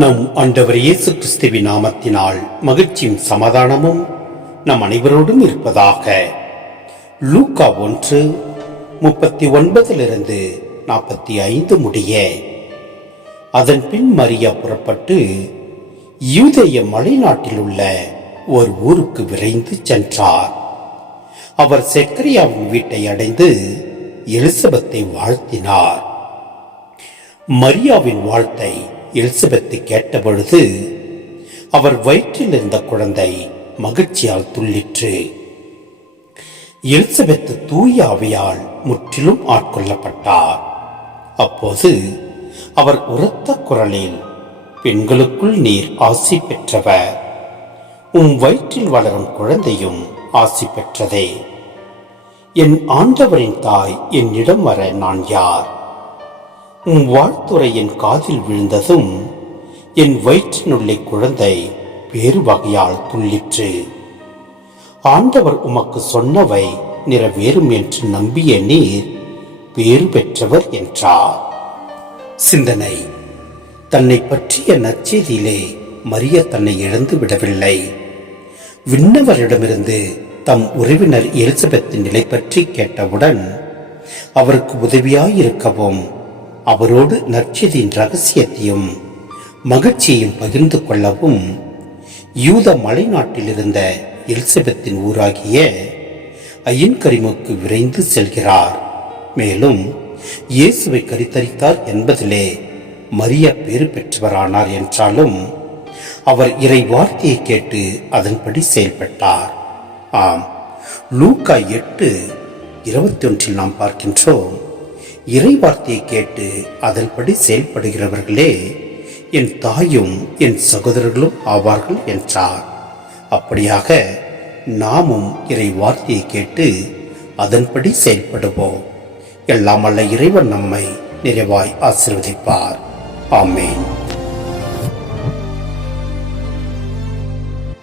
நம் ஆண்டவர் இயேசு கிறிஸ்துவின் நாமத்தினால் மகிழ்ச்சியும் சமாதானமும் நம் அனைவரோடும் இருப்பதாக. லூக்கா 1:39-45 முடிய. அதன் பின் மரியா புறப்பட்டு யூதேய மலைநாட்டில் உள்ள ஒரு ஊருக்கு விரைந்து சென்றார். அவர் செக்கரியாவின் வீட்டை அடைந்து எலிசபெத்தை வாழ்த்தினார். மரியாவின் வாழ்த்தை எலிசபெத்து கேட்டபொழுது அவர் வயிற்றில் இருந்த குழந்தை மகிழ்ச்சியால் துள்ளிற்று. எலிசபெத்து தூய ஆவியால் முற்றிலும் ஆட்கொள்ளப்பட்டார். அப்போது அவர் உரத்த குரலில், பெண்களுக்குள் நீர் ஆசி பெற்றவர், உம் வயிற்றில் வளரும் குழந்தையும் ஆசி பெற்றதே. என் ஆண்டவரின் தாய் என்னிடம் வர நான் யார்? உம் வாழ்த்துரை என் காதில் விழுந்ததும் என் வயிற்றினுள்ளே குழந்தை வேறு வகையால் துள்ளிற்று. ஆண்டவர் உமக்கு சொன்னவை நிறைவேறும் என்று நம்பிய நீர் பேறு பெற்றவர் என்றார். சிந்தனை: தன்னை பற்றிய நற்செய்தியிலே மரியா தன்னை இழந்து விடவில்லை. விண்ணவரிடமிருந்து தம் உறவினர் எலிசபெத்தின் நிலை பற்றி கேட்டவுடன் அவருக்கு உதவியாயிருக்கவும் அவரோடு நற்செய்தியின் ரகசியத்தையும் மகிழ்ச்சியையும் பகிர்ந்து கொள்ளவும் யூத மலைநாட்டில் இருந்த எலிசபெத்தின் ஊராகிய அயின்கரிமுக்கு விரைந்து செல்கிறார். மேலும் இயேசுவை கரித்தரித்தார் என்பதிலே மரியா பேறு பெற்றவரானார் என்றாலும் அவர் இறை வார்த்தையை கேட்டு அதன்படி செயல்பட்டார். ஆம், லூக்கா 8:21 நாம் பார்க்கின்றோம், இறை வார்த்தையை கேட்டு அதன்படி செயல்படுகிறவர்களே என் தாயும் என் சகோதரர்களும் ஆவார்கள் என்றார். அப்படியாக நாமும் இறை வார்த்தையை கேட்டு அதன்படி செயல்படுவோம். எல்லாம் வல்ல இறைவன் நம்மை நிறைவாய் ஆசீர்வதிப்பார். ஆமேன்.